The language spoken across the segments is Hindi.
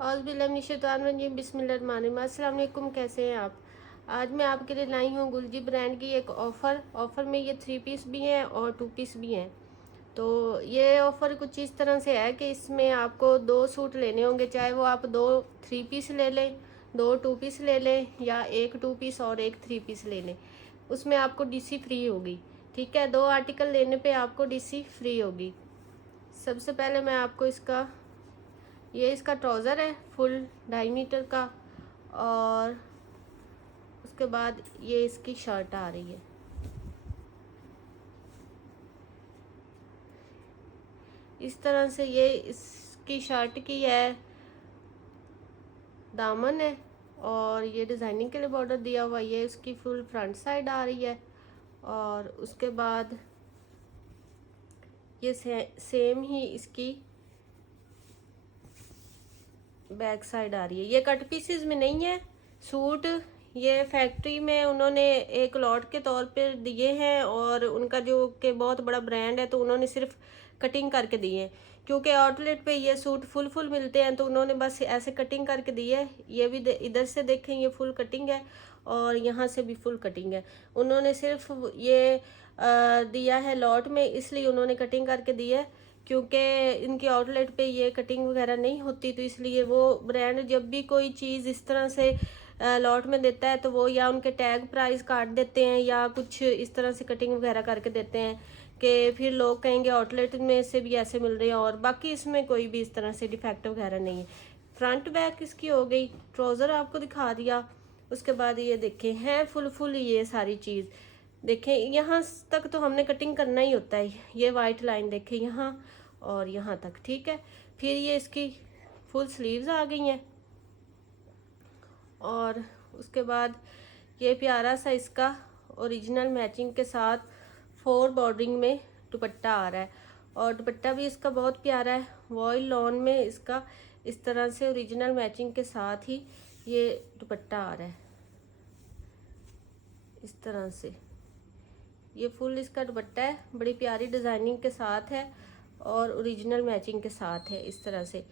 औज़ुबिल्लाहिमिनश्शैतानिर्रजीम बिस्मिल्लाहिर्रहमानिर्रहीम। अस्सलाम वालेकुम, कैसे हैं आप। आज मैं आपके लिए लाई हूँ गुलजी ब्रांड की एक ऑफ़र में ये 3 पीस भी हैं और 2 पीस भी हैं। तो ये ऑफ़र कुछ इस तरह से है कि इसमें आपको 2 सूट लेने होंगे, चाहे वो आप 2 3 पीस ले लें, 2 2 पीस ले लें या 1 2 पीस और 1 3 पीस ले लें। उसमें आपको डीसी फ्री होगी। ठीक है, 2 आर्टिकल लेने पे आपको डीसी फ्री होगी। सबसे पहले मैं आपको ये इसका ट्राउज़र है फुल 2.5 मीटर का, और उसके बाद ये इसकी शर्ट आ रही है। इस तरह से ये इसकी शर्ट की है, दामन है और ये डिज़ाइनिंग के लिए बॉर्डर दिया हुआ। ये इसकी फुल फ्रंट साइड आ रही है और उसके बाद ये सेम ही इसकी बैक साइड आ रही है। ये कट पीसेस में नहीं है सूट, ये फैक्ट्री में उन्होंने एक लॉट के तौर पे दिए हैं और उनका जो कि बहुत बड़ा ब्रांड है, तो उन्होंने सिर्फ कटिंग करके दिए हैं। क्योंकि आउटलेट पे ये सूट फुल मिलते हैं, तो उन्होंने बस ऐसे कटिंग करके दी है। ये भी इधर से देखें, ये फुल कटिंग है और यहाँ से भी फुल कटिंग है। उन्होंने सिर्फ ये दिया है लॉट में, इसलिए उन्होंने कटिंग करके दी है, क्योंकि इनके आउटलेट पे ये कटिंग वगैरह नहीं होती। तो इसलिए वो ब्रांड जब भी कोई चीज़ इस तरह से लॉट में देता है, तो वो या उनके टैग प्राइस काट देते हैं या कुछ इस तरह से कटिंग वगैरह करके देते हैं कि फिर लोग कहेंगे आउटलेट में से भी ऐसे मिल रहे हैं। और बाकी इसमें कोई भी इस तरह से डिफेक्ट वगैरह नहीं है। फ्रंट बैक इसकी हो गई, ट्राउज़र आपको दिखा दिया। उसके बाद ये देखें है फुल ये सारी चीज़ देखें, यहाँ तक तो हमने कटिंग करना ही होता है। ये वाइट लाइन देखें यहाँ और यहाँ तक, ठीक है। फिर ये इसकी फुल स्लीव्स आ गई हैं और उसके बाद ये प्यारा सा इसका ओरिजिनल मैचिंग के साथ 4 बॉर्डरिंग में दुपट्टा आ रहा है। और दुपट्टा भी इसका बहुत प्यारा है, वॉयल लॉन में इसका इस तरह से ओरिजिनल मैचिंग के साथ ही ये दुपट्टा आ रहा है। इस तरह से ये फुल इसका दुपट्टा है, बड़ी प्यारी डिज़ाइनिंग के साथ है और ओरिजिनल मैचिंग के साथ है। इस तरह से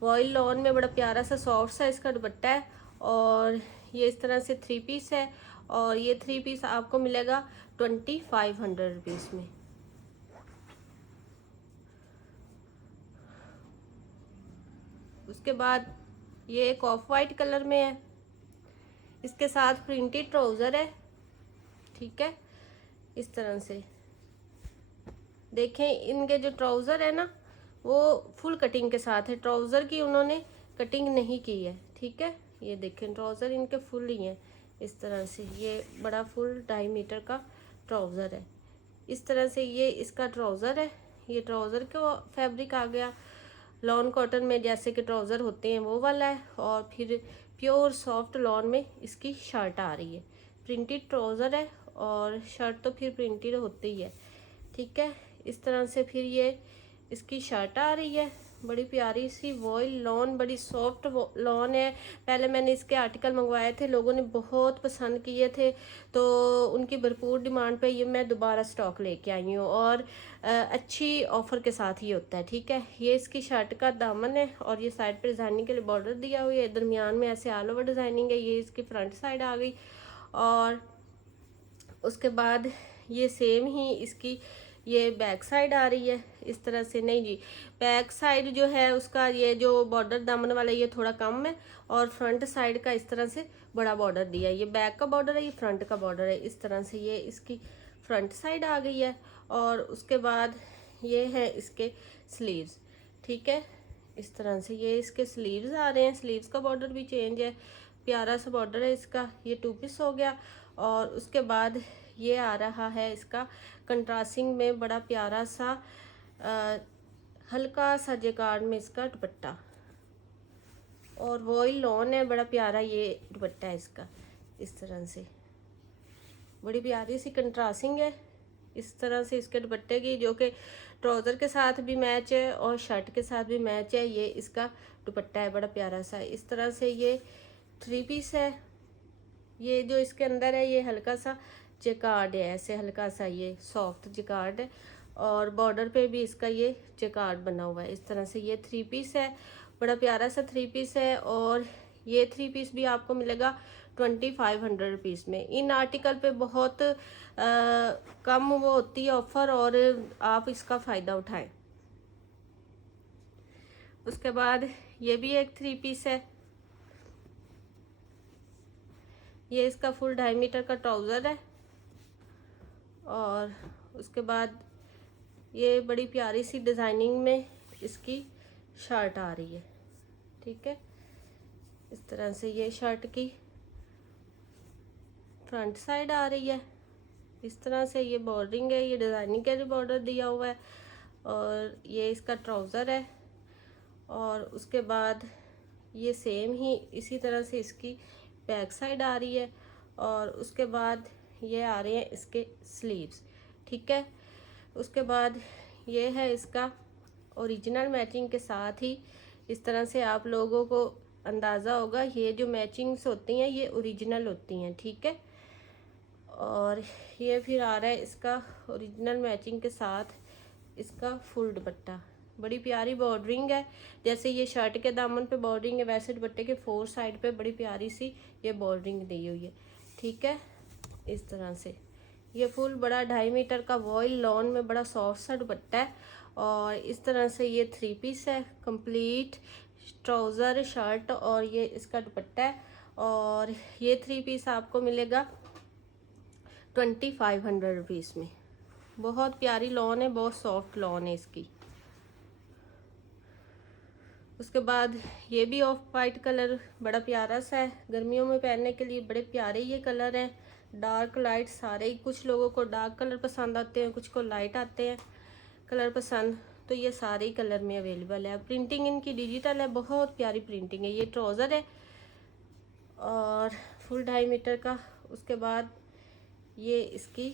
वॉयल लॉन में बड़ा प्यारा सा सॉफ्ट सा इसका दुपट्टा है और ये इस तरह से 3 पीस है। और ये 3 पीस आपको मिलेगा 2500 रुपीज़ में। उसके बाद ये एक ऑफ वाइट कलर में है, इसके साथ प्रिंटेड ट्राउज़र है, ठीक है। इस तरह से देखें, इनके जो ट्राउज़र है ना, वो फुल कटिंग के साथ है। ट्राउज़र की उन्होंने कटिंग नहीं की है, ठीक है। ये देखें ट्राउज़र इनके फुल ही हैं। इस तरह से ये बड़ा फुल 2.5 मीटर का ट्राउज़र है। इस तरह से ये इसका ट्राउज़र है। ये ट्राउज़र का फैब्रिक आ गया लॉन कॉटन में, जैसे कि ट्राउज़र होते हैं वो वाला है। और फिर प्योर सॉफ्ट लॉन में इसकी शर्ट आ रही है। प्रिंटेड ट्राउज़र है और शर्ट तो फिर प्रिंटेड होती ही है, ठीक है। इस तरह से फिर ये इसकी शर्ट आ रही है, बड़ी प्यारी सी वॉयल लॉन, बड़ी सॉफ्ट लॉन है। पहले मैंने इसके आर्टिकल मंगवाए थे, लोगों ने बहुत पसंद किए थे, तो उनकी भरपूर डिमांड पे ये मैं दोबारा स्टॉक लेके आई हूँ। और अच्छी ऑफ़र के साथ ही होता है, ठीक है। ये इसकी शर्ट का दामन है और ये साइड पर डिज़ाइनिंग के लिए बॉर्डर दिया हुआ है, दरमियान में ऐसे ऑल ओवर डिज़ाइनिंग है। ये इसकी फ्रंट साइड आ गई और उसके बाद ये सेम ही इसकी ये बैक साइड आ रही है। इस तरह से नहीं जी, बैक साइड जो है उसका ये जो बॉर्डर दामन वाला ये थोड़ा कम है और फ्रंट साइड का इस तरह से बड़ा बॉर्डर दिया है। ये बैक का बॉर्डर है, ये फ्रंट का बॉर्डर है। इस तरह से ये इसकी फ्रंट साइड आ गई है और उसके बाद ये है इसके स्लीव्स, ठीक है। इस तरह से ये इसके स्लीव्स आ रहे हैं। स्लीव्स का बॉर्डर भी चेंज है, प्यारा सा बॉर्डर है इसका। ये 2 पीस हो गया और उसके बाद ये आ रहा है इसका कंट्रास्टिंग में बड़ा प्यारा सा हल्का सा जेकार्ड में इसका दुपट्टा और वॉयल लॉन है, बड़ा प्यारा ये दुपट्टा है इसका। इस तरह से बड़ी प्यारी सी कंट्रास्टिंग है इस तरह से इसके दुपट्टे की, जो कि ट्राउज़र के साथ भी मैच है और शर्ट के साथ भी मैच है। ये इसका दुपट्टा है बड़ा प्यारा सा। इस तरह से ये 3 पीस है। ये जो इसके अंदर है ये हल्का सा जेकार्ड है, ऐसे हल्का सा ये सॉफ्ट जेकार्ड है और बॉर्डर पे भी इसका ये जेकार्ड बना हुआ है। इस तरह से ये 3 पीस है बड़ा प्यारा सा 3 पीस है। और ये 3 पीस भी आपको मिलेगा 2500 रुपीज़ में। इन आर्टिकल पे बहुत कम वो होती है ऑफर, और आप इसका फ़ायदा उठाएं। उसके बाद ये भी एक 3 पीस है। ये इसका फुल 2.5 मीटर का ट्राउज़र है। और उसके बाद ये बड़ी प्यारी सी डिज़ाइनिंग में इसकी शर्ट आ रही है। ठीक है, इस तरह से ये शर्ट की फ्रंट साइड आ रही है। इस तरह से ये बॉर्डरिंग है, ये डिज़ाइनिंग का भी बॉर्डर दिया हुआ है। और ये इसका ट्राउज़र है। और उसके बाद ये सेम ही इसी तरह से इसकी बैक साइड आ रही है। और उसके बाद ये आ रहे हैं इसके स्लीव्स। ठीक है, उसके बाद ये है इसका ओरिजिनल मैचिंग के साथ ही। इस तरह से आप लोगों को अंदाज़ा होगा, ये जो मैचिंग्स होती हैं ये ओरिजिनल होती हैं। ठीक है, और ये फिर आ रहा है इसका ओरिजिनल मैचिंग के साथ इसका फुल दुपट्टा। बड़ी प्यारी बॉर्डरिंग है, जैसे ये शर्ट के दामन पे बॉर्डरिंग है वैसे दुपट्टे के 4 साइड पे बड़ी प्यारी सी ये बॉर्डरिंग दी हुई है। ठीक है, इस तरह से ये फुल बड़ा 2.5 मीटर का वॉयल लॉन में बड़ा सॉफ्ट सा दुपट्टा है। और इस तरह से ये 3 पीस है, कंप्लीट ट्राउज़र शर्ट और ये इसका दुपट्टा है। और ये 3 पीस आपको मिलेगा 2500 रुपीज़ में। बहुत प्यारी लॉन है, बहुत सॉफ्ट लॉन है इसकी। उसके बाद ये भी ऑफ वाइट कलर बड़ा प्यारा सा है, गर्मियों में पहनने के लिए बड़े प्यारे ये कलर हैं। डार्क लाइट सारे ही, कुछ लोगों को डार्क कलर पसंद आते हैं, कुछ को लाइट आते हैं कलर पसंद, तो ये सारे ही कलर में अवेलेबल है। प्रिंटिंग इनकी डिजिटल है, बहुत प्यारी प्रिंटिंग है। ये ट्राउज़र है और फुल 2.5 मीटर का। उसके बाद ये इसकी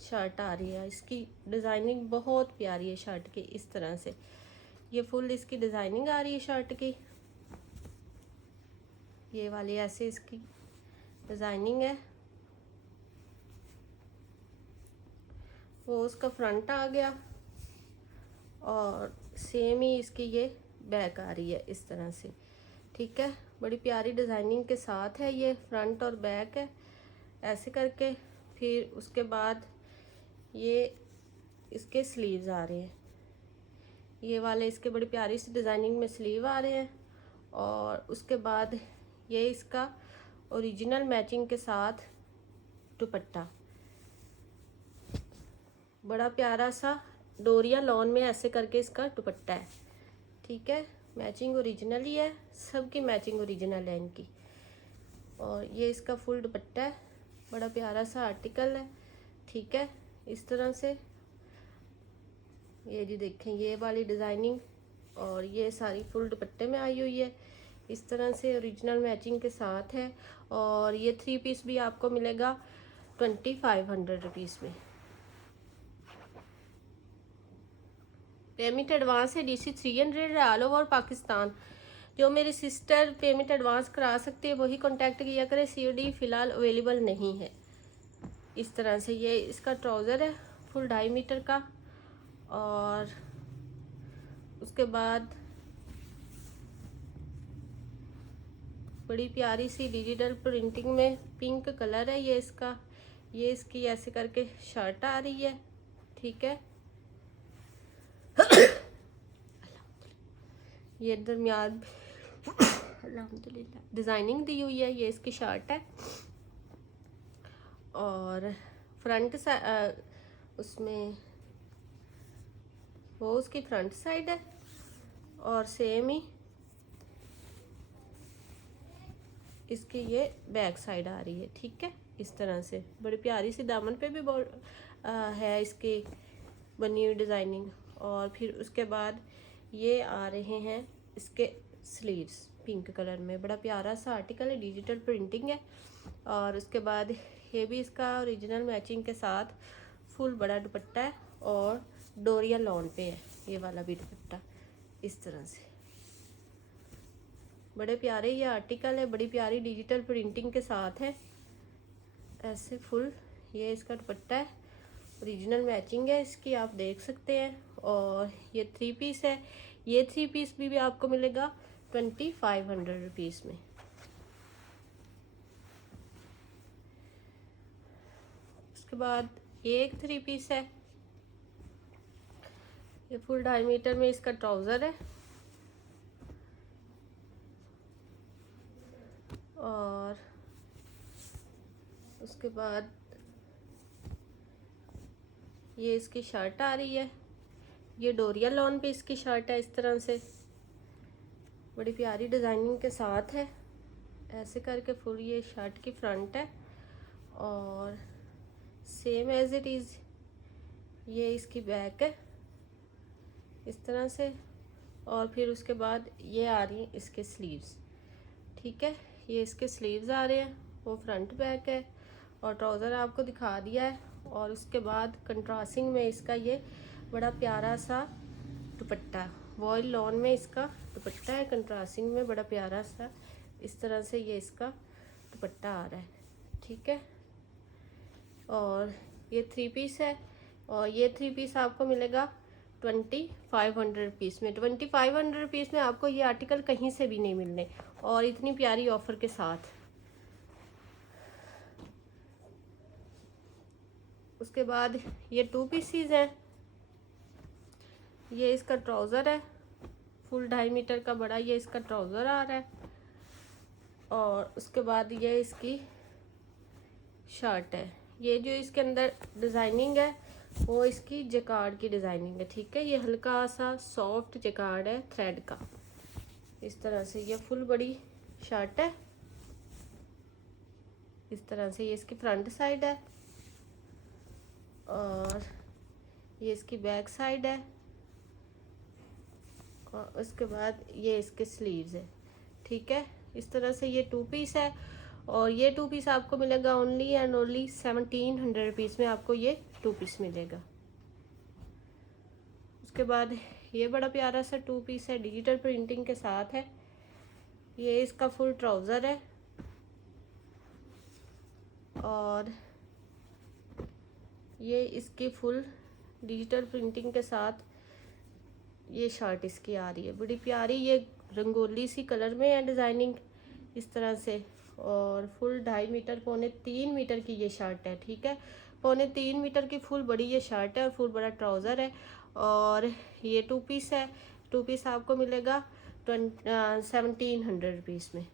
शर्ट आ रही है, इसकी डिज़ाइनिंग बहुत प्यारी है शर्ट की। इस तरह से ये फुल इसकी डिज़ाइनिंग आ रही है शर्ट की, ये वाली ऐसे इसकी डिज़ाइनिंग है। वो उसका फ्रंट आ गया और सेम ही इसकी ये बैक आ रही है इस तरह से। ठीक है, बड़ी प्यारी डिज़ाइनिंग के साथ है, ये फ्रंट और बैक है ऐसे करके। फिर उसके बाद ये इसके स्लीव्स आ रहे हैं, ये वाले इसके बड़ी प्यारी सी डिज़ाइनिंग में स्लीव आ रहे हैं। और उसके बाद ये इसका ओरिजिनल मैचिंग के साथ दुपट्टा, बड़ा प्यारा सा डोरिया लॉन में ऐसे करके इसका दुपट्टा है। ठीक है, मैचिंग ओरिजिनल ही है, सबकी मैचिंग ओरिजिनल है इनकी। और ये इसका फुल दुपट्टा है, बड़ा प्यारा सा आर्टिकल है। ठीक है, इस तरह से ये जी देखें ये वाली डिज़ाइनिंग, और ये सारी फुल दुपट्टे में आई हुई है इस तरह से, ओरिजिनल मैचिंग के साथ है। और ये 3 पीस भी आपको मिलेगा 2500 रुपीज़ में। पेमेंट एडवांस है DC 300 ऑल ओवर पाकिस्तान। जो मेरी सिस्टर पेमेंट एडवांस करा सकती है वही कांटेक्ट किया करे, COD फ़िलहाल अवेलेबल नहीं है। इस तरह से ये इसका ट्राउज़र है फुल 2.5 मीटर का। और उसके बाद बड़ी प्यारी सी डिजिटल प्रिंटिंग में पिंक कलर है ये इसका, ये इसकी ऐसे करके शर्ट आ रही है। ठीक है, ये दरमियान अल्हम्दुलिल्लाह डिज़ाइनिंग दी हुई है, ये इसकी शर्ट है। और फ्रंट उसमें वो उसकी फ्रंट साइड है और सेम ही इसकी ये बैक साइड आ रही है। ठीक है, इस तरह से बड़ी प्यारी सी दामन पे भी है इसकी बनी हुई डिज़ाइनिंग। और फिर उसके बाद ये आ रहे हैं इसके स्लीव्स पिंक कलर में, बड़ा प्यारा सा आर्टिकल है, डिजिटल प्रिंटिंग है। और उसके बाद ये भी इसका ओरिजिनल मैचिंग के साथ फुल बड़ा दुपट्टा है और डोरिया लॉन पे है ये वाला भी दुपट्टा इस तरह से। बड़े प्यारे ये आर्टिकल है, बड़ी प्यारी डिजिटल प्रिंटिंग के साथ है ऐसे फुल। ये इसका दुपट्टा है, ओरिजिनल मैचिंग है इसकी, आप देख सकते हैं। और ये 3 पीस है, ये 3 पीस भी आपको मिलेगा 2500 रुपीज़ में। उसके बाद ये एक 3 पीस है, ये फुल 2.5 मीटर में इसका ट्राउज़र है और उसके बाद ये इसकी शर्ट आ रही है, ये डोरिया लॉन पे इसकी शर्ट है। इस तरह से बड़ी प्यारी डिज़ाइनिंग के साथ है, ऐसे करके फुल ये शर्ट की फ्रंट है और सेम एज इट इज़ ये इसकी बैक है इस तरह से। और फिर उसके बाद ये आ रही हैं इसके स्लीव्स, ठीक है, ये इसके स्लीव्स आ रहे हैं, वो फ्रंट बैक है और ट्राउज़र आपको दिखा दिया है। और उसके बाद कंट्रास्टिंग में इसका ये बड़ा प्यारा सा दुपट्टा, वॉयल लॉन में इसका दुपट्टा है, कंट्रास्टिंग में बड़ा प्यारा सा इस तरह से ये इसका दुपट्टा आ रहा है, ठीक है। और ये 3 पीस है और ये 3 पीस आपको मिलेगा 2500 रुपीज़ में। 2500 रुपीज़ में आपको ये आर्टिकल कहीं से भी नहीं मिलने और इतनी प्यारी ऑफ़र के साथ। उसके बाद ये 2 पीसीज हैं, ये इसका ट्राउज़र है, फुल 2.5 मीटर का बड़ा ये इसका ट्राउज़र आ रहा है और उसके बाद ये इसकी शर्ट है। ये जो इसके अंदर डिज़ाइनिंग है वो इसकी जैकार्ड की डिज़ाइनिंग है, ठीक है, ये हल्का सा सॉफ्ट जैकार्ड है थ्रेड का। इस तरह से ये फुल बड़ी शर्ट है, इस तरह से ये इसकी फ्रंट साइड है और ये इसकी बैक साइड है और उसके बाद ये इसके स्लीव्स है, ठीक है। इस तरह से ये 2 पीस है और ये 2 पीस आपको मिलेगा ओनली एंड ओनली 1700 रुपीज़ में आपको ये 2 पीस मिलेगा। उसके बाद ये बड़ा प्यारा सा 2 पीस है, डिजिटल प्रिंटिंग के साथ है, ये इसका फुल ट्राउज़र है और ये इसकी फुल डिजिटल प्रिंटिंग के साथ ये शर्ट इसकी आ रही है, बड़ी प्यारी, ये रंगोली सी कलर में है डिज़ाइनिंग इस तरह से। और फुल 2.5 मीटर, 3.25 मीटर की ये शर्ट है, ठीक है, 3.25 मीटर की फुल बड़ी ये शर्ट है और फुल बड़ा ट्राउज़र है और ये 2 पीस है। 2 पीस आपको मिलेगा 1700 रुपीज़ में।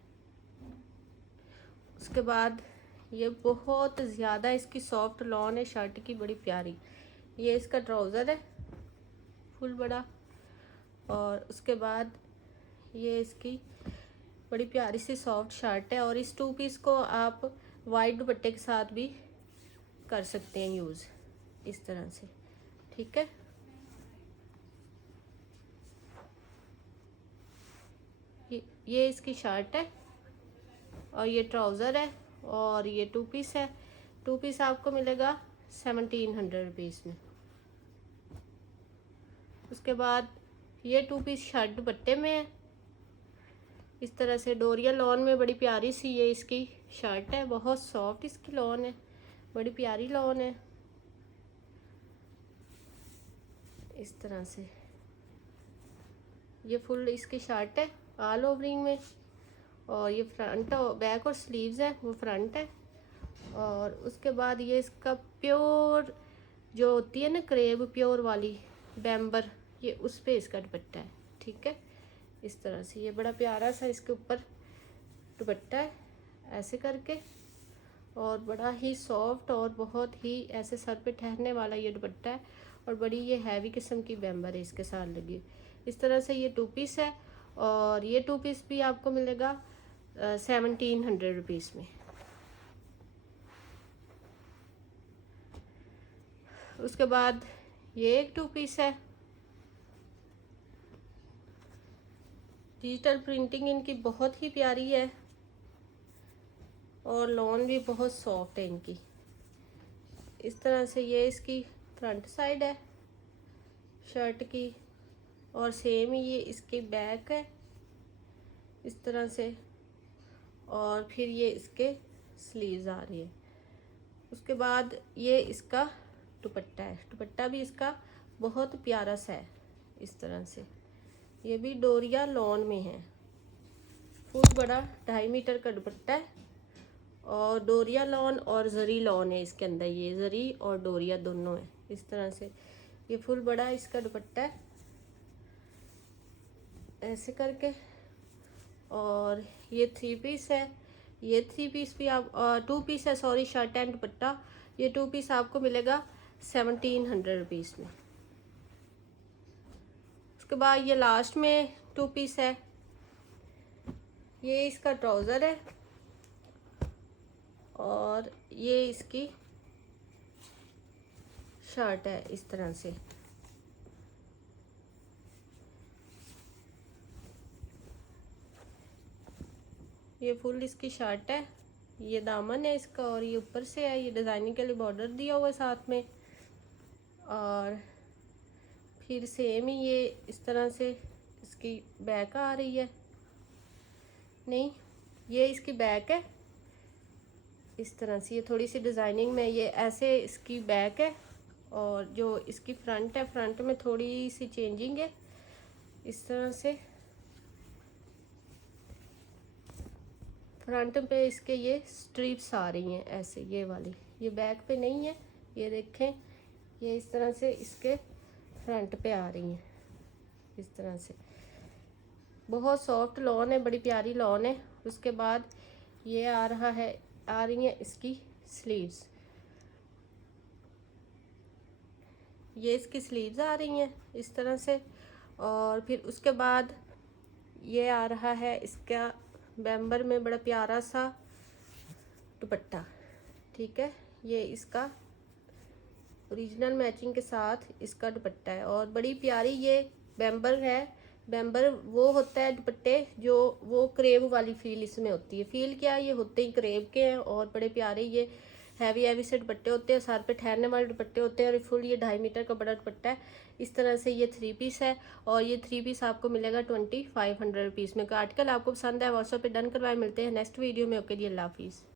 उसके बाद ये बहुत ज़्यादा इसकी सॉफ्ट लॉन है शर्ट की, बड़ी प्यारी, ये इसका ट्राउज़र है फुल बड़ा और उसके बाद ये इसकी बड़ी प्यारी सी सॉफ्ट शर्ट है और इस 2 पीस को आप वाइट दुपट्टे के साथ भी कर सकते हैं यूज़ इस तरह से, ठीक है। ये इसकी शर्ट है और ये ट्राउज़र है और ये 2 पीस है। 2 पीस आपको मिलेगा 1700 रुपीज़ में। उसके बाद ये 2 पीस शर्ट दुपट्टे में है, इस तरह से डोरिया लॉन में बड़ी प्यारी सी ये इसकी शर्ट है, बहुत सॉफ्ट इसकी लॉन है, बड़ी प्यारी लॉन है इस तरह से। ये फुल इसकी शर्ट है ऑल ओवरिंग में और ये फ्रंट और बैक और स्लीव्स है वो फ्रंट है और उसके बाद ये इसका प्योर जो होती है ना क्रेब प्योर वाली बैम्बर, ये उस पे इसका दुपट्टा है, ठीक है। इस तरह से ये बड़ा प्यारा सा इसके ऊपर दुपट्टा है ऐसे करके और बड़ा ही सॉफ्ट और बहुत ही ऐसे सर पे ठहरने वाला ये दुपट्टा है और बड़ी ये हैवी किस्म की बैम्बर है इसके साथ लगी। इस तरह से ये 2 पीस है और ये 2 पीस भी आपको मिलेगा 1700 रुपीज़ में। उसके बाद ये एक 2 पीस है, डिजिटल प्रिंटिंग इनकी बहुत ही प्यारी है और लॉन भी बहुत सॉफ्ट है इनकी। इस तरह से ये इसकी फ्रंट साइड है शर्ट की और सेम ही ये इसकी बैक है इस तरह से और फिर ये इसके स्लीव्स आ रही है। उसके बाद ये इसका दुपट्टा है, दुपट्टा भी इसका बहुत प्यारा सा है इस तरह से, ये भी डोरिया लॉन में है। फुल बड़ा 2.5 मीटर का दुपट्टा है और डोरिया लॉन और जरी लॉन है इसके अंदर। ये जरी और डोरिया दोनों है इस तरह से। ये फुल बड़ा इसका दुपट्टा है ऐसे करके। और ये 3 पीस है। ये 3 पीस भी आप 2 पीस है सॉरी, शर्ट एंड दुपट्टा। ये 2 पीस आपको मिलेगा 1700 रुपीज़ में। उसके बाद ये लास्ट में 2 पीस है। ये इसका ट्राउज़र है और ये इसकी शर्ट है इस तरह से। ये फुल इसकी शर्ट है, ये दामन है इसका और ये ऊपर से है। ये डिज़ाइनिंग के लिए बॉर्डर दिया हुआ है साथ में। और फिर सेम ही ये इस तरह से इसकी बैक आ रही है। नहीं, ये इसकी बैक है इस तरह से। ये थोड़ी सी डिज़ाइनिंग में ये ऐसे इसकी बैक है और जो इसकी फ्रंट है, फ्रंट में थोड़ी सी चेंजिंग है इस तरह से। फ्रंट पे इसके ये स्ट्रिप्स आ रही हैं ऐसे, ये वाली। ये बैक पे नहीं है, ये देखें, ये इस तरह से इसके फ्रंट पे आ रही हैं इस तरह से। बहुत सॉफ्ट लॉन है, बड़ी प्यारी लॉन है। उसके बाद ये आ रही हैं इसकी स्लीव्स। ये इसकी स्लीव्स आ रही हैं इस तरह से। और फिर उसके बाद ये आ रहा है इसका बैम्बर में बड़ा प्यारा सा दुपट्टा। ठीक है, ये इसका ओरिजिनल मैचिंग के साथ इसका दुपट्टा है और बड़ी प्यारी ये बैम्बर है। बैम्बर वो होता है दुपट्टे जो वो क्रेप वाली फील इसमें होती है। फील क्या, ये होते ही क्रेप के हैं और बड़े प्यारे ये हैवी से दुपट्टे होते हैं, सर पे ठहरने वाले दुपट्टे होते हैं। और फुल ये 2.5 मीटर का बड़ा दुपट्टा है इस तरह से। ये 3 पीस है और ये 3 पीस आपको मिलेगा 2500 रुपीज़ में। आर्टिकल आपको पसंद है व्हाट्सएप पे डन करवाए। मिलते हैं नेक्स्ट वीडियो में। ओके जी, अल्लाह हाफिज़।